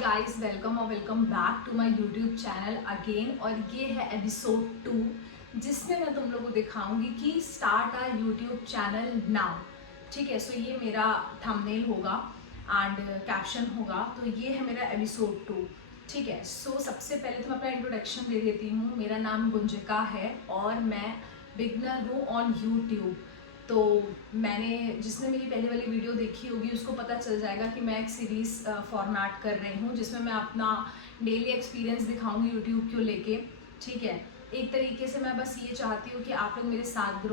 Guys, welcome और welcome back to my YouTube channel again. और ये है एपिसोड 2 जिसमें मैं तुम लोगों को दिखाऊंगी कि start our YouTube channel now. ठीक है, सो ये मेरा थंबनेल होगा एंड कैप्शन होगा। तो ये है मेरा एपिसोड 2। ठीक है, सो सबसे पहले तो मैं अपना इंट्रोडक्शन दे देती हूँ। मेरा नाम गुंजिका है और मैं बिगनर हूँ ऑन यूट्यूब। तो मैंने जिसने मेरी पहले वाली वीडियो देखी होगी उसको पता चल जाएगा कि मैं एक सीरीज़ फॉर्मेट कर रही हूँ जिसमें मैं अपना डेली एक्सपीरियंस दिखाऊंगी यूट्यूब को लेके। ठीक है, एक तरीके से मैं बस ये चाहती हूँ कि आप लोग मेरे साथ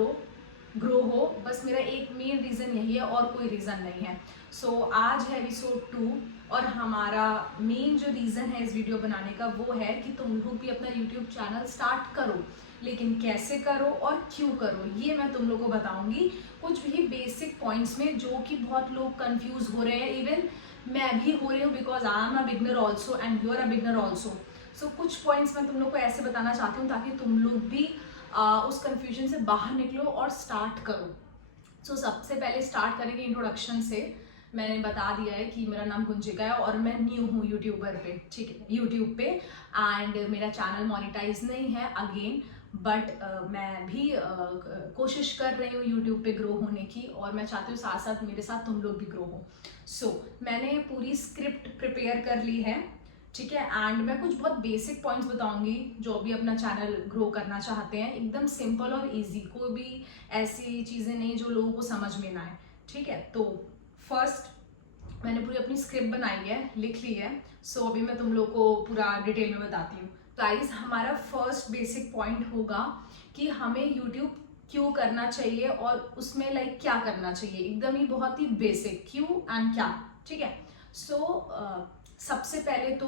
ग्रो हो। बस मेरा एक मेन रीज़न यही है और कोई रीज़न नहीं है। सो आज है एपिसोड 2 और हमारा मेन जो रीज़न है इस वीडियो बनाने का वो है कि तुम लोग भी अपना यूट्यूब चैनल स्टार्ट करो, लेकिन कैसे करो और क्यों करो ये मैं तुम लोग को बताऊंगी कुछ भी बेसिक पॉइंट्स में, जो कि बहुत लोग कंफ्यूज हो रहे हैं। इवन मैं भी हो रही हूँ because I am a beginner also and you are a beginner also. So कुछ पॉइंट्स मैं तुम लोग को ऐसे बताना चाहती हूँ ताकि तुम लोग भी उस कन्फ्यूजन से बाहर निकलो और स्टार्ट करो। सो सबसे पहले स्टार्ट करेंगे इंट्रोडक्शन से। मैंने बता दिया है कि मेरा नाम गुंजिका है और मैं न्यू हूँ यूट्यूबर पे। ठीक है, यूट्यूब पे एंड मेरा चैनल मोनेटाइज नहीं है अगेन, बट मैं भी कोशिश कर रही हूँ यूट्यूब पे ग्रो होने की और मैं चाहती हूँ साथ साथ मेरे साथ तुम लोग भी ग्रो हो। सो मैंने पूरी स्क्रिप्ट प्रिपेयर कर ली है। ठीक है, एंड मैं कुछ बहुत बेसिक पॉइंट्स बताऊंगी जो भी अपना चैनल ग्रो करना चाहते हैं। एकदम सिंपल और इजी, कोई भी ऐसी चीज़ें नहीं जो लोगों को समझ में ना आए। ठीक है, तो फर्स्ट मैंने पूरी अपनी स्क्रिप्ट बनाई है, लिख ली है। सो अभी मैं तुम लोग को पूरा डिटेल में बताती हूँ। गाइस, हमारा फर्स्ट बेसिक पॉइंट होगा कि हमें यूट्यूब क्यों करना चाहिए और उसमें लाइक क्या करना चाहिए। एकदम ही बहुत ही बेसिक, क्यों एंड क्या। ठीक है, सो सबसे पहले तो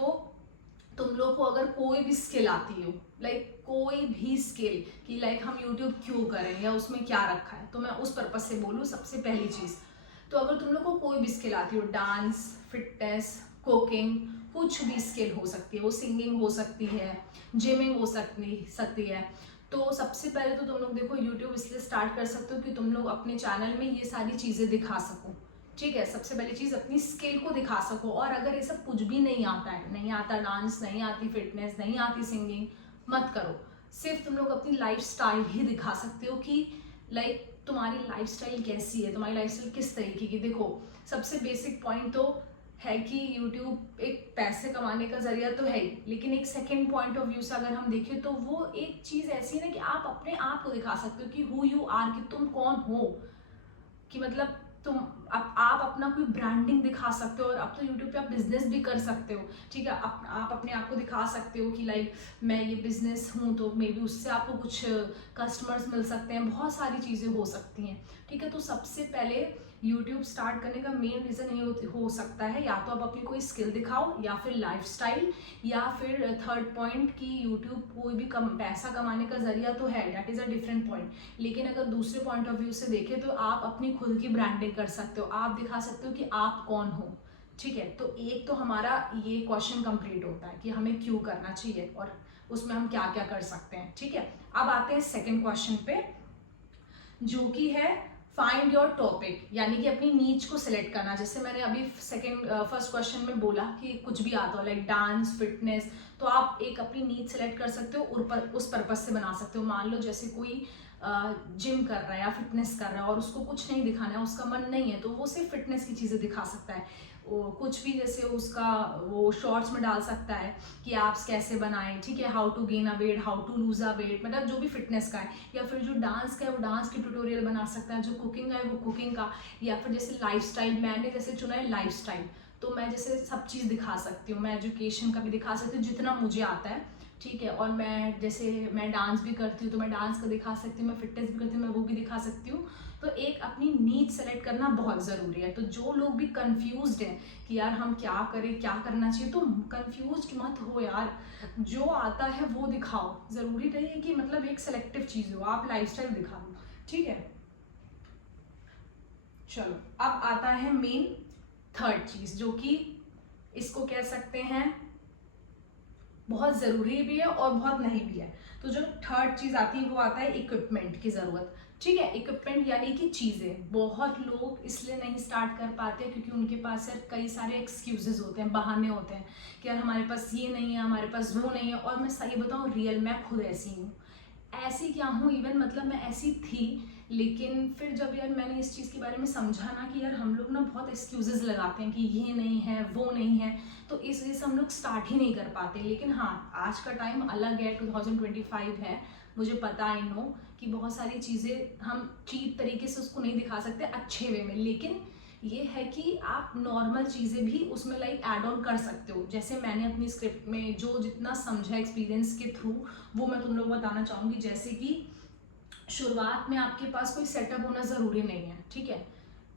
तुम लोग को अगर कोई भी स्किल आती हो, लाइक कोई भी स्किल कि लाइक हम यूट्यूब क्यों करें या उसमें क्या रखा है, तो मैं उस पर्पज से बोलूँ। सबसे पहली चीज़ तो अगर तुम लोग को कोई भी स्किल आती हो, डांस, फिटनेस, कुकिंग, कुछ भी स्किल हो सकती है, वो सिंगिंग हो सकती है, जिमिंग हो सकती है। तो सबसे पहले तो तुम लोग देखो यूट्यूब इसलिए स्टार्ट कर सकते हो कि तुम लोग अपने चैनल में ये सारी चीज़ें दिखा सको। ठीक है, सबसे पहली चीज़ अपनी स्किल को दिखा सको। और अगर ये सब कुछ भी नहीं आता है, नहीं आता डांस, नहीं आती फिटनेस, नहीं आती सिंगिंग, मत करो। सिर्फ तुम लोग अपनी लाइफ स्टाइल ही दिखा सकते हो कि लाइक तुम्हारी लाइफस्टाइल कैसी है, तुम्हारी लाइफस्टाइल किस तरीके की। देखो सबसे बेसिक पॉइंट तो है कि YouTube एक पैसे कमाने का जरिया तो है ही, लेकिन एक सेकंड पॉइंट ऑफ व्यू से अगर हम देखें तो वो एक चीज़ ऐसी है ना कि आप अपने आप को दिखा सकते हो कि हु यू आर, कि तुम कौन हो, कि मतलब तुम आप अपना कोई ब्रांडिंग दिखा सकते हो। और अब तो यूट्यूब पे आप बिजनेस भी कर सकते हो। ठीक है, आप अपने आप को दिखा सकते हो कि लाइक मैं ये बिजनेस हूँ, तो मे बी उससे आपको कुछ कस्टमर्स मिल सकते हैं, बहुत सारी चीज़ें हो सकती हैं। ठीक है, तो सबसे पहले यूट्यूब स्टार्ट करने का मेन रीज़न ये हो सकता है, या तो आप अपनी कोई स्किल दिखाओ, या फिर लाइफस्टाइल, या फिर थर्ड पॉइंट कि यूट्यूब कोई भी पैसा कमाने का जरिया तो है, that is a different point. लेकिन अगर दूसरे पॉइंट ऑफ व्यू से देखें तो आप अपनी खुद की ब्रांडिंग कर सकते हो, आप दिखा सकते हो कि आप कौन हो। ठीक है, तो एक तो हमारा ये क्वेश्चन कंप्लीट होता है कि हमें क्यों करना चाहिए और उसमें हम क्या क्या कर सकते हैं। ठीक है, अब आते हैं सेकेंड क्वेश्चन पे, जो कि है फाइंड योर टॉपिक, यानी कि अपनी नीच को सिलेक्ट करना। जैसे मैंने अभी फर्स्ट क्वेश्चन में बोला कि कुछ भी आता हो लाइक डांस, फिटनेस, तो आप एक अपनी नीच सेलेक्ट कर सकते हो और उस पर्पज से बना सकते हो। मान लो जैसे कोई जिम कर रहा है या फिटनेस कर रहा है और उसको कुछ नहीं दिखाना है, उसका मन नहीं है, तो वो सिर्फ फिटनेस की चीज़ें दिखा सकता है। कुछ भी जैसे उसका वो शॉर्ट्स में डाल सकता है कि एप्स कैसे बनाएं, ठीक है, how to gain a weight, how to lose a weight, मतलब जो भी फिटनेस का है। या फिर जो डांस का है वो डांस की ट्यूटोरियल बना सकता है, जो कुकिंग का है वो कुकिंग का। या फिर जैसे लाइफस्टाइल, मैंने जैसे चुना है लाइफस्टाइल, तो मैं जैसे सब चीज़ दिखा सकती हूँ। मैं एजुकेशन का भी दिखा सकती हूँ जितना मुझे आता है। ठीक है, और मैं जैसे मैं डांस भी करती हूँ तो मैं डांस का दिखा सकती हूँ, मैं फिटनेस भी करती हूँ, मैं वो भी दिखा सकती हूँ। तो एक अपनी नीड सेलेक्ट करना बहुत ज़रूरी है। तो जो लोग भी कंफ्यूज्ड हैं कि यार हम क्या करें, क्या करना चाहिए, तो कंफ्यूज्ड मत हो यार, जो आता है वो दिखाओ। ज़रूरी नहीं है कि मतलब एक सेलेक्टिव चीज़ हो, आप लाइफस्टाइल दिखा दो। ठीक है, चलो अब आता है मेन थर्ड चीज़, जो कि इसको कह सकते हैं बहुत ज़रूरी भी है और बहुत नहीं भी है। तो जो थर्ड चीज़ आती है वो आता है इक्विपमेंट की ज़रूरत। ठीक है। इक्विपमेंट यानी कि चीज़ें, बहुत लोग इसलिए नहीं स्टार्ट कर पाते क्योंकि उनके पास यार कई सारे एक्सक्यूजेज होते हैं, बहाने होते हैं कि यार हमारे पास ये नहीं है, हमारे पास वो नहीं है। और मैं सही बताऊँ, रियल मैं खुद ऐसी हूँ। ऐसी क्या हूँ, इवन मतलब मैं ऐसी थी, लेकिन फिर जब यार मैंने इस चीज़ के बारे में समझा ना कि यार हम लोग ना बहुत एक्सक्यूजेज लगाते हैं कि ये नहीं है, वो नहीं है, तो इस वजह से हम लोग स्टार्ट ही नहीं कर पाते। लेकिन हाँ, आज का टाइम अलग है, 2025 है, मुझे पता, आई नो कि बहुत सारी चीज़ें हम चीप तरीके से उसको नहीं दिखा सकते अच्छे वे में, लेकिन ये है कि आप नॉर्मल चीज़ें भी उसमें लाइक ऐड ऑन कर सकते हो। जैसे मैंने अपनी स्क्रिप्ट में जो जितना समझा एक्सपीरियंस के थ्रू, वो मैं तुम लोग बताना चाहूँगी। जैसे कि शुरुआत में आपके पास कोई सेटअप होना ज़रूरी नहीं है, ठीक है।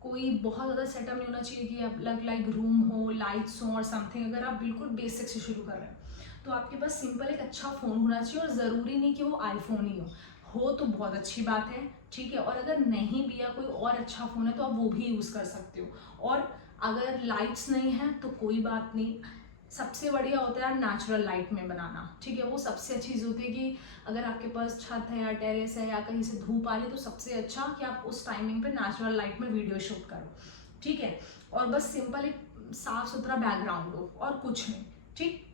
कोई बहुत ज़्यादा सेटअप नहीं होना चाहिए कि अलग लाइक रूम हो, लाइट्स हो और समथिंग। अगर आप बिल्कुल बेसिक से शुरू कर रहे हैं तो आपके पास सिंपल एक अच्छा फ़ोन होना चाहिए, और ज़रूरी नहीं कि वो आईफोन ही हो तो बहुत अच्छी बात है, ठीक है। और अगर नहीं भी या कोई और अच्छा फ़ोन है तो आप वो भी यूज़ कर सकते हो। और अगर लाइट्स नहीं है तो कोई बात नहीं, सबसे बढ़िया होता है नेचुरल लाइट में बनाना, ठीक है। वो सबसे अच्छी चीज़ होती है कि अगर आपके पास छत है या टेरेस है या कहीं से धूप आ रही है तो सबसे अच्छा कि आप उस टाइमिंग पे नेचुरल लाइट में वीडियो शूट करो, ठीक है। और बस सिंपल एक साफ सुथरा बैकग्राउंड हो और कुछ नहीं, ठीक।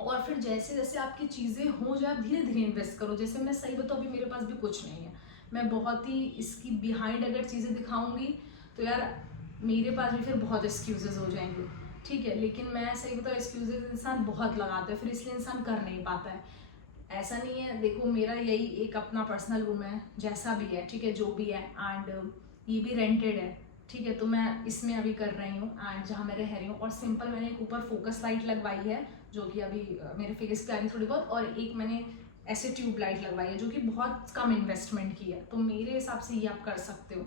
और फिर जैसे जैसे आपकी चीज़ें हो जाए आप धीरे धीरे इन्वेस्ट करो। जैसे मैं सही बताऊँ, अभी मेरे पास भी कुछ नहीं है, मैं बहुत ही इसकी बिहाइंड अगर चीज़ें दिखाऊंगी तो यार मेरे पास भी फिर बहुत एक्सक्यूजेज हो जाएंगे, ठीक है। लेकिन मैं सही बताऊँ, एक्सक्यूजेज इंसान बहुत लगाता है, फिर इसलिए इंसान कर नहीं पाता है। ऐसा नहीं है, देखो मेरा यही एक अपना पर्सनल रूम है, जैसा भी है, ठीक है, जो भी है, एंड ये भी रेंटेड है, ठीक है। तो मैं इसमें अभी कर रही हूँ एंड जहाँ मैं रह रही हूँ, और सिंपल मैंने एक ऊपर फोकस लाइट लगवाई है जो कि अभी मेरे फेस पे आ रही थोड़ी बहुत, और एक मैंने ऐसे ट्यूब लाइट लगवाई है जो कि बहुत कम इन्वेस्टमेंट की है। तो मेरे हिसाब से ये आप कर सकते हो।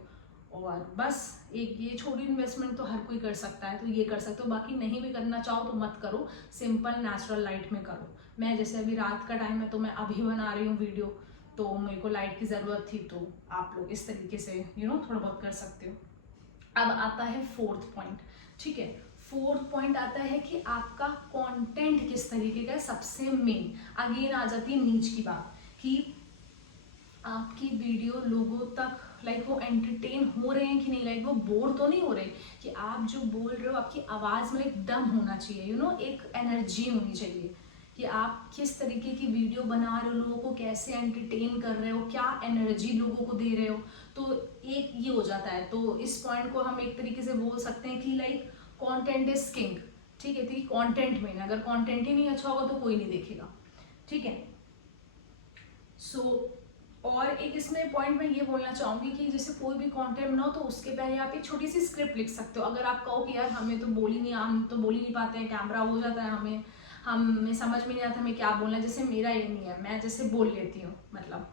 और बस एक ये छोटी इन्वेस्टमेंट तो हर कोई कर सकता है, तो ये कर सकते हो। बाकी नहीं भी करना चाहो तो मत करो, सिंपल नेचुरल लाइट में करो। मैं जैसे अभी रात का टाइम है तो मैं अभी बना रही हूँ वीडियो, तो मेरे को लाइट की ज़रूरत थी, तो आप लोग इस तरीके से थोड़ा बहुत कर सकते हो। अब आता है फोर्थ पॉइंट, ठीक है। फोर्थ पॉइंट आता है कि आपका कंटेंट किस तरीके का है। सबसे मेन अगेन आ जाती है नीच की बात कि आपकी वीडियो लोगों तक लाइक वो एंटरटेन हो रहे हैं कि नहीं, लाइक वो बोर तो नहीं हो रहे, कि आप जो बोल रहे हो आपकी आवाज़ में एक दम होना चाहिए, एक एनर्जी होनी चाहिए कि आप किस तरीके की वीडियो बना रहे हो, लोगों को कैसे एंटरटेन कर रहे हो, क्या एनर्जी लोगों को दे रहे हो। तो एक ये हो जाता है। तो इस पॉइंट को हम एक तरीके से बोल सकते हैं कि लाइक कंटेंट इज किंग, ठीक है। तो कंटेंट में अगर कंटेंट ही नहीं अच्छा होगा तो कोई नहीं देखेगा, ठीक है। और एक इसमें पॉइंट मैं ये बोलना चाहूँगी कि जैसे कोई भी कंटेंट बनाओ तो उसके पहले आप एक छोटी सी स्क्रिप्ट लिख सकते हो। अगर आप कहो कि यार हमें तो हम तो बोल ही नहीं पाते हैं, कैमरा हो जाता है, हमें समझ में नहीं आता हमें क्या बोलना है। जैसे मेरा ये नहीं है, मैं जैसे बोल लेती हूँ, मतलब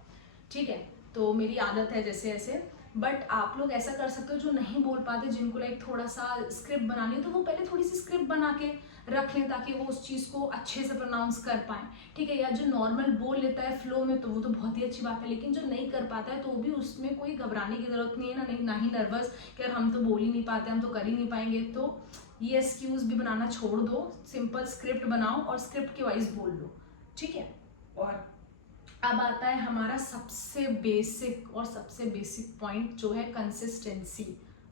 ठीक है, तो मेरी आदत है जैसे ऐसे। बट आप लोग ऐसा कर सकते हो जो नहीं बोल पाते, जिनको लाइक थोड़ा सा स्क्रिप्ट बनानी है, तो वो पहले थोड़ी सी स्क्रिप्ट बना के रख लें ताकि वो उस चीज़ को अच्छे से प्रोनाउंस कर पाएँ, ठीक है। या जो नॉर्मल बोल लेता है फ्लो में तो वो तो बहुत ही अच्छी बात है, लेकिन जो नहीं कर पाता है तो भी उसमें कोई घबराने की ज़रूरत नहीं है, ना ही नर्वस कि यार हम तो बोल ही नहीं पाते, हम तो कर ही नहीं पाएंगे। तो ये एक्सक्यूज़ भी बनाना छोड़ दो, सिंपल स्क्रिप्ट बनाओ और स्क्रिप्ट के वाइज बोल लो, ठीक है। और अब आता है हमारा सबसे बेसिक पॉइंट जो है कंसिस्टेंसी,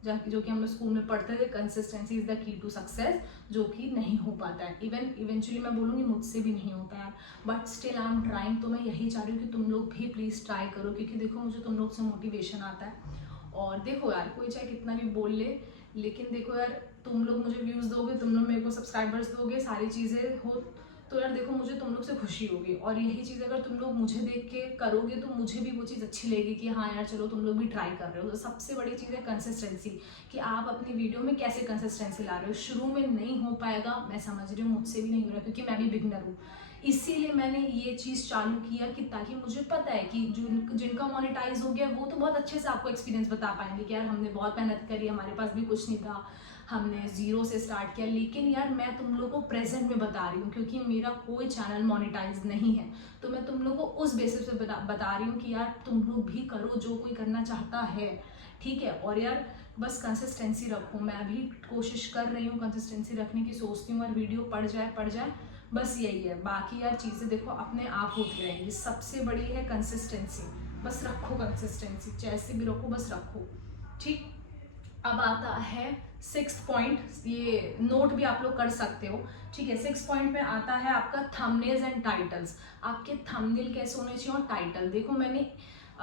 जो कि हम लोग स्कूल में पढ़ते थे, consistency is the key to success, जो कि नहीं हो पाता है। इवेंचुअली मैं बोलूँगी मुझसे भी नहीं होता है, but still I am trying. तो मैं यही चाह रही हूँ कि तुम लोग भी प्लीज़ ट्राई करो, क्योंकि देखो मुझे तुम लोग से मोटिवेशन आता है। और देखो यार, कोई चाहे कितना भी बोल ले, लेकिन देखो यार, तुम लोग मुझे व्यूज़ दोगे, तुम लोग मेरे को सब्सक्राइबर्स दोगे, सारी चीज़ें हो तो यार देखो मुझे तुम लोग से खुशी होगी। और यही चीज़ अगर तुम लोग मुझे देख के करोगे तो मुझे भी वो चीज़ अच्छी लगेगी कि हाँ यार चलो तुम लोग भी ट्राई कर रहे हो। तो सबसे बड़ी चीज़ है कंसिस्टेंसी, कि आप अपनी वीडियो में कैसे कंसिस्टेंसी ला रहे हो। शुरू में नहीं हो पाएगा, मैं समझ रही हूँ, मुझसे भी नहीं हो रहा, क्योंकि मैं भी बिगनर हूँ। इसीलिए मैंने ये चीज़ चालू किया कि ताकि मुझे पता है कि जिनका मोनेटाइज हो गया वो तो बहुत अच्छे से आपको एक्सपीरियंस बता पाएंगे कि यार हमने बहुत मेहनत करी, हमारे पास भी कुछ नहीं था, हमने ज़ीरो से स्टार्ट किया। लेकिन यार मैं तुम लोगों को प्रेजेंट में बता रही हूँ, क्योंकि मेरा कोई चैनल मोनेटाइज नहीं है, तो मैं तुम लोगों को उस बेसिस पे बता रही हूँ कि यार तुम लोग भी करो जो कोई करना चाहता है, ठीक है। और यार बस कंसिस्टेंसी रखो, मैं भी कोशिश कर रही हूँ कंसिस्टेंसी रखने की, सोचती हूँ यार वीडियो पड़ जाए, बस यही है। बाकी यार चीज़ें देखो अपने आप होती रहेंगी, सबसे बड़ी है कंसिस्टेंसी, बस रखो कंसिस्टेंसी, जैसे भी रखो बस रखो, ठीक। अब आता है 6th पॉइंट, ये नोट भी आप लोग कर सकते हो, ठीक है। 6th पॉइंट में आता है आपका थंबनेल्स एंड टाइटल्स। आपके थंबनेल कैसे होने चाहिए और टाइटल। देखो मैंने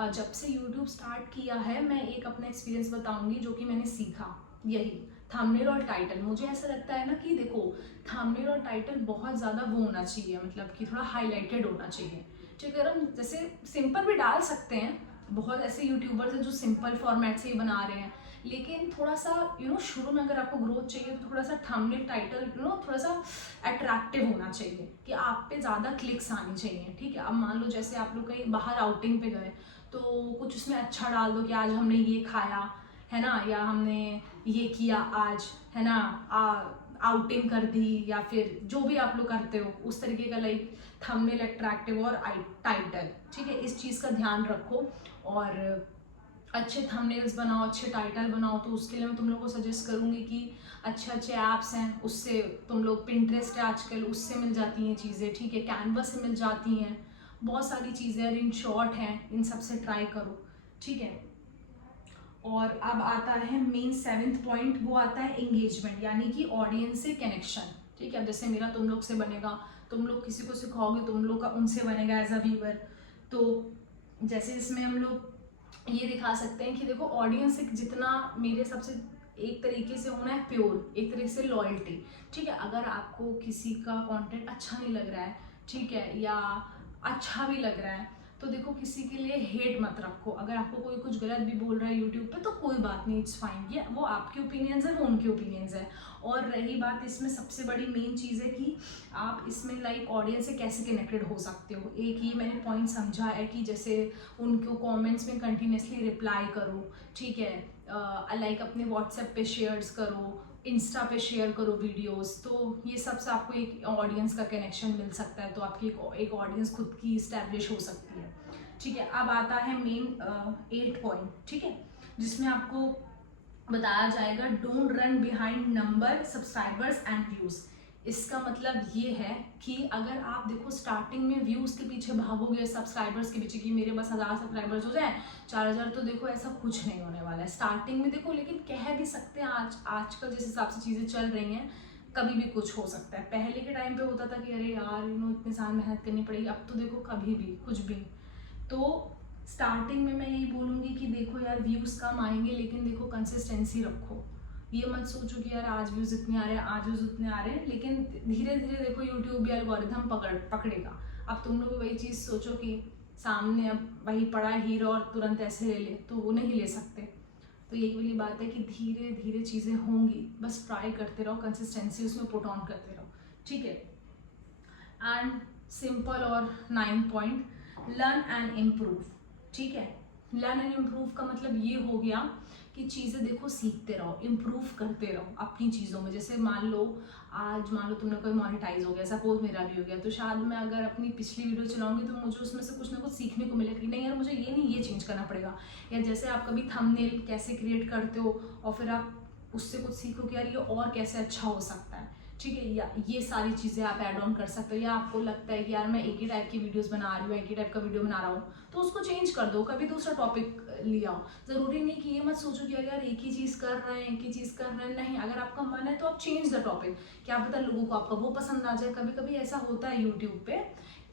जब से यूट्यूब स्टार्ट किया है, मैं एक अपना एक्सपीरियंस बताऊंगी जो कि मैंने सीखा, यही थंबनेल और टाइटल। मुझे ऐसा लगता है ना कि देखो थंबनेल और टाइटल बहुत ज़्यादा वो होना चाहिए, मतलब कि थोड़ा हाईलाइटेड होना चाहिए, ठीक है। हम जैसे सिंपल भी डाल सकते हैं, बहुत ऐसे यूट्यूबर्स हैं जो सिंपल फॉर्मेट से ही बना रहे हैं, लेकिन थोड़ा सा शुरू में अगर आपको ग्रोथ चाहिए तो थोड़ा सा थंबनेल टाइटल थोड़ा सा अट्रैक्टिव होना चाहिए, कि आप पे ज़्यादा क्लिक्स आनी चाहिए, ठीक है। अब मान लो जैसे आप लोग कहीं बाहर आउटिंग पे गए तो कुछ उसमें अच्छा डाल दो कि आज हमने ये खाया है ना, या हमने ये किया आज है ना, आउटिंग कर दी, या फिर जो भी आप लोग करते हो उस तरीके का, लाइक थंबनेल अट्रैक्टिव और टाइटल, ठीक है। इस चीज़ का ध्यान रखो और अच्छे थंबनेल्स बनाओ, अच्छे टाइटल बनाओ। तो उसके लिए मैं तुम लोग को सजेस्ट करूँगी कि अच्छे अच्छे ऐप्स हैं, उससे तुम लोग, पिंटरेस्ट है आजकल, उससे मिल जाती हैं चीज़ें, ठीक है। कैनवा से मिल जाती हैं, बहुत सारी चीज़ें, और इन शॉर्ट हैं, इन सब से ट्राई करो, ठीक है। और अब आता है मेन 7th पॉइंट, वो आता है एंगेजमेंट, यानी कि ऑडियंस से कनेक्शन, ठीक है। अब जैसे मेरा तुम लोग से बनेगा, तुम लोग किसी को सिखाओगे, तुम लोग का उनसे बनेगा एज अ व्यूअर। तो जैसे इसमें हम लोग ये दिखा सकते हैं कि देखो ऑडियंस एक जितना मेरे सबसे एक तरीके से होना है प्योर, एक तरीके से लॉयल्टी, ठीक है। अगर आपको किसी का कंटेंट अच्छा नहीं लग रहा है, ठीक है, या अच्छा भी लग रहा है, तो देखो किसी के लिए हेट मत रखो। अगर आपको कोई कुछ गलत भी बोल रहा है यूट्यूब पे तो कोई बात नहीं, इट्स फाइन, ये वो आपके ओपिनियंस है, वो उनके ओपिनियंस है। और रही बात इसमें सबसे बड़ी मेन चीज़ है कि आप इसमें लाइक ऑडियंस से कैसे कनेक्टेड हो सकते हो। एक ये मैंने पॉइंट समझा है कि जैसे उनको कमेंट्स में कंटिन्यूसली रिप्लाई करो, ठीक है, लाइक अपने व्हाट्सएप पे शेयर्स करो, इंस्टा पे शेयर करो वीडियोस, तो ये सबसे आपको एक ऑडियंस का कनेक्शन मिल सकता है, तो आपकी एक ऑडियंस खुद की इस्टेब्लिश हो सकती है, ठीक है। अब आता है मेन 8 पॉइंट, ठीक है, जिसमें आपको बताया जाएगा don't run behind number, subscribers and views. इसका मतलब ये है कि अगर आप देखो स्टार्टिंग में व्यूज के पीछे भागोगे, सब्सक्राइबर्स के पीछे कि मेरे बस 1000 सब्सक्राइबर्स हो जाए, 4000, तो देखो ऐसा कुछ नहीं होने वाला है स्टार्टिंग में। देखो लेकिन कह भी सकते हैं, आजकल जिस हिसाब से चीज़ें चल रही हैं कभी भी कुछ हो सकता है। पहले के टाइम पे होता था कि अरे यार इतने साल मेहनत करनी पड़ेगी, अब तो देखो कभी भी कुछ भी। तो स्टार्टिंग में मैं यही बोलूँगी कि देखो यार व्यूज़ कम आएंगे, लेकिन देखो कंसिस्टेंसी रखो। ये मत सोचो कि यार आज व्यूज़ इतने आ रहे हैं, आज व्यूज़ इतने आ रहे हैं, लेकिन धीरे धीरे देखो यूट्यूब भी एल्गोरिथम पकड़ेगा। अब तुम लोग वही चीज़ सोचो कि सामने अब वही पड़ा है हीरो और तुरंत ऐसे ले ले, तो वो नहीं ले सकते। तो यही वाली बात है कि धीरे धीरे चीज़ें होंगी, बस ट्राई करते रहो, कंसिस्टेंसी उसमें पुट ऑन करते रहो, ठीक है। एंड सिंपल और 9 पॉइंट, लर्न एंड इम्प्रूव, ठीक है। लर्न एंड इम्प्रूव का मतलब ये हो गया कि चीज़ें देखो सीखते रहो, इम्प्रूव करते रहो अपनी चीज़ों में। जैसे मान लो तुमने कोई मोनेटाइज हो गया, सपोज मेरा भी हो गया, तो शायद मैं अगर अपनी पिछली वीडियो चलाऊंगी तो मुझे उसमें से कुछ ना कुछ सीखने को मिलेगा कि नहीं यार मुझे ये नहीं, ये चेंज करना पड़ेगा। या जैसे आप कभी थंबनेल कैसे क्रिएट करते हो और फिर आप उससे कुछ सीखो कि यार ये और कैसे अच्छा हो सकता है, ठीक है। या ये सारी चीज़ें आप ऐड ऑन कर सकते हो। या आपको लगता है कि यार मैं एक ही टाइप की वीडियोस बना रही हूँ, एक ही टाइप का वीडियो बना रहा हूँ, तो उसको चेंज कर दो, कभी दूसरा टॉपिक ले आओ। ज़रूरी नहीं कि ये मत सोचो कि यार एक ही चीज़ कर रहे हैं, एक ही चीज़ कर रहे हैं, नहीं। अगर आपका मन है तो आप चेंज द टॉपिक, क्या पता लोगों को आपका वो पसंद आ जाए। कभी कभी ऐसा होता है यूट्यूब पे,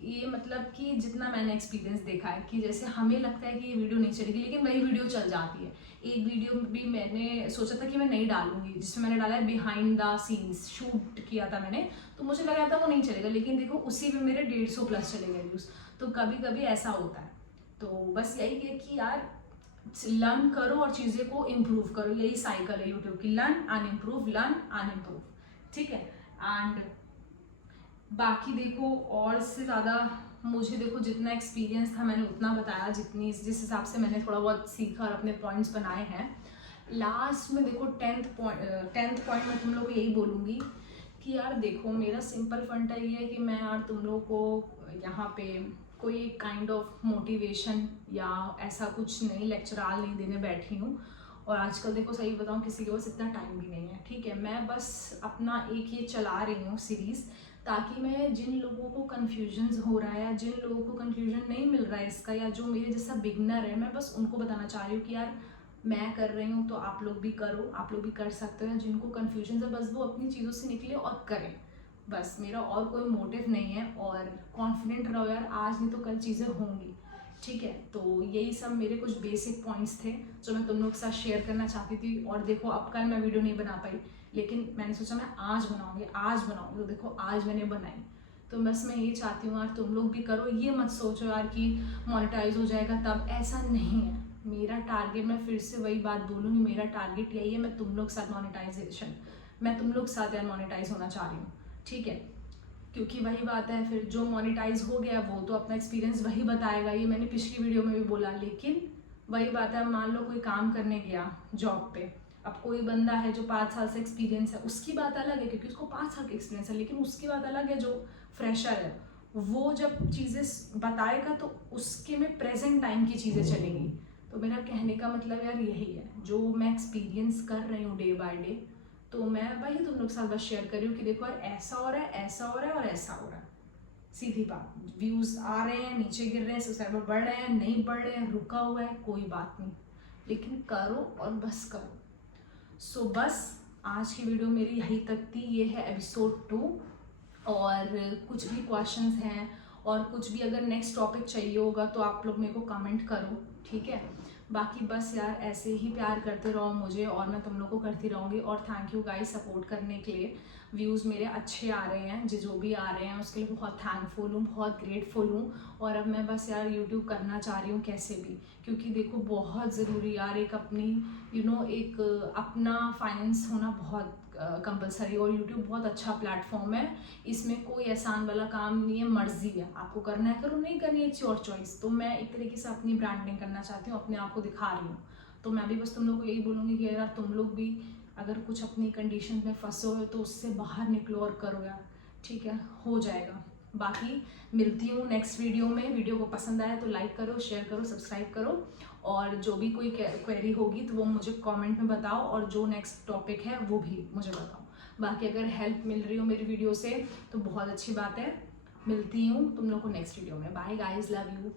ये मतलब कि जितना मैंने एक्सपीरियंस देखा है कि जैसे हमें लगता है कि ये वीडियो नहीं चलेगी, लेकिन वही वीडियो चल जाती है। एक वीडियो भी मैंने सोचा था कि मैं नहीं डालूंगी, जिसमें मैंने डाला है बिहाइंड द सीन्स, शूट किया था मैंने, तो मुझे लगा था वो नहीं चलेगा, लेकिन देखो उसी में मेरे 150 प्लस चले गए व्यूज़। तो कभी कभी ऐसा होता है। तो बस यही है कि यार लर्न करो और चीज़ें को इम्प्रूव करो, यही साइकिल है यूट्यूब की, learn and improve, learn and improve, ठीक है। एंड बाकी देखो और से ज़्यादा मुझे देखो जितना एक्सपीरियंस था मैंने उतना बताया, जिस हिसाब से मैंने थोड़ा बहुत सीखा और अपने पॉइंट्स बनाए हैं। लास्ट में देखो 10th पॉइंट में तुम लोग को यही बोलूँगी कि यार देखो मेरा सिंपल फंडा ये है कि मैं यार तुम लोग को यहाँ पे कोई काइंड ऑफ मोटिवेशन या ऐसा कुछ नहीं, लेक्चराल नहीं देने बैठी हूँ। और आजकल देखो सही बताऊँ किसी के पास इतना टाइम भी नहीं है, ठीक है। मैं बस अपना एक ये चला रही हूँ सीरीज़, ताकि मैं जिन लोगों को कन्फ्यूजन हो रहा है या जिन लोगों को कन्फ्यूजन नहीं मिल रहा है इसका, या जो मेरे जैसा बिगनर है, मैं बस उनको बताना चाह रही हूँ कि यार मैं कर रही हूँ तो आप लोग भी करो, आप लोग भी कर सकते हो। जिनको कन्फ्यूजन है बस वो अपनी चीज़ों से निकले और करें, बस मेरा और कोई मोटिव नहीं है। और कॉन्फिडेंट रहो यार, आज नहीं तो कल चीज़ें होंगी, ठीक है। तो यही सब मेरे कुछ बेसिक पॉइंट्स थे जो मैं तुम लोग के साथ शेयर करना चाहती थी। और देखो अब कल मैं वीडियो नहीं बना पाई, लेकिन मैंने सोचा मैं आज बनाऊंगी, तो देखो आज मैंने बनाई। तो बस मैं ये चाहती हूँ यार तुम लोग भी करो, ये मत सोचो यार कि मोनेटाइज हो जाएगा तब, ऐसा नहीं है। मेरा टारगेट, मैं फिर से वही बात बोलूँगी, मेरा टारगेट यही है, मैं तुम लोग के साथ मोनेटाइजेशन, मैं तुम लोग के साथ यार मोनेटाइज होना चाह रही हूँ, ठीक है। क्योंकि वही बात है, फिर जो मोनेटाइज हो गया वो तो अपना एक्सपीरियंस वही बताएगा, ये मैंने पिछली वीडियो में भी बोला। लेकिन वही बात है, मान लो कोई काम करने गया जॉब पे, अब कोई बंदा है जो 5 साल से एक्सपीरियंस है, उसकी बात अलग है क्योंकि उसको 5 साल का एक्सपीरियंस है। लेकिन उसकी बात अलग है जो फ्रेशर है, वो जब चीज़ें बताएगा तो उसके में प्रेजेंट टाइम की चीज़ें चलेंगी। तो मेरा कहने का मतलब यार यही है, जो मैं एक्सपीरियंस कर रही हूँ डे बाय डे, तो मैं वही तुम लोग के साथ बस शेयर कर रही हूँ कि देखो यार ऐसा हो रहा है, ऐसा हो रहा है और ऐसा हो रहा है। सीधी बात, व्यूज़ आ रहे हैं, नीचे गिर रहे हैं, सब्सक्राइबर बढ़ रहे हैं, नहीं बढ़ रहे हैं, रुका हुआ है, कोई बात नहीं, लेकिन करो और बस करो। सो बस आज की वीडियो मेरी यही तक थी, ये है एपिसोड 2। और कुछ भी क्वेश्चंस हैं और कुछ भी अगर नेक्स्ट टॉपिक चाहिए होगा तो आप लोग मेरे को कमेंट करो, ठीक है। बाकी बस यार ऐसे ही प्यार करते रहो मुझे और मैं तुम लोग को करती रहूँगी। और थैंक यू गाइस सपोर्ट करने के लिए, व्यूज़ मेरे अच्छे आ रहे हैं, जो भी आ रहे हैं उसके लिए बहुत थैंकफुल हूँ, बहुत ग्रेटफुल हूँ। और अब मैं बस यार यूट्यूब करना चाह रही हूँ कैसे भी, क्योंकि देखो बहुत ज़रूरी यार एक अपनी एक अपना फाइनेंस होना बहुत कंपलसरी। और यूट्यूब बहुत अच्छा प्लेटफॉर्म है, इसमें कोई एहसान वाला काम नहीं है, मर्जी है, आपको करना है करो, नहीं करनी है इट्स योर चॉइस। तो मैं एक तरीके से अपनी ब्रांडिंग करना चाहती हूँ, अपने आप को दिखा रही हूँ। तो मैं भी बस तुम लोग को यही बोलूँगी कि यार तुम लोग भी अगर कुछ अपनी कंडीशन में फंसे हो तो उससे बाहर निकलो और करो यार, ठीक है, हो जाएगा। बाकी मिलती हूँ नेक्स्ट वीडियो में। वीडियो को पसंद आया तो लाइक करो, शेयर करो, सब्सक्राइब करो। और जो भी कोई क्वेरी होगी तो वो मुझे कमेंट में बताओ, और जो नेक्स्ट टॉपिक है वो भी मुझे बताओ। बाकी अगर हेल्प मिल रही हो मेरी वीडियो से तो बहुत अच्छी बात है। मिलती हूँ तुम लोग को नेक्स्ट वीडियो में। Bye guys, love you.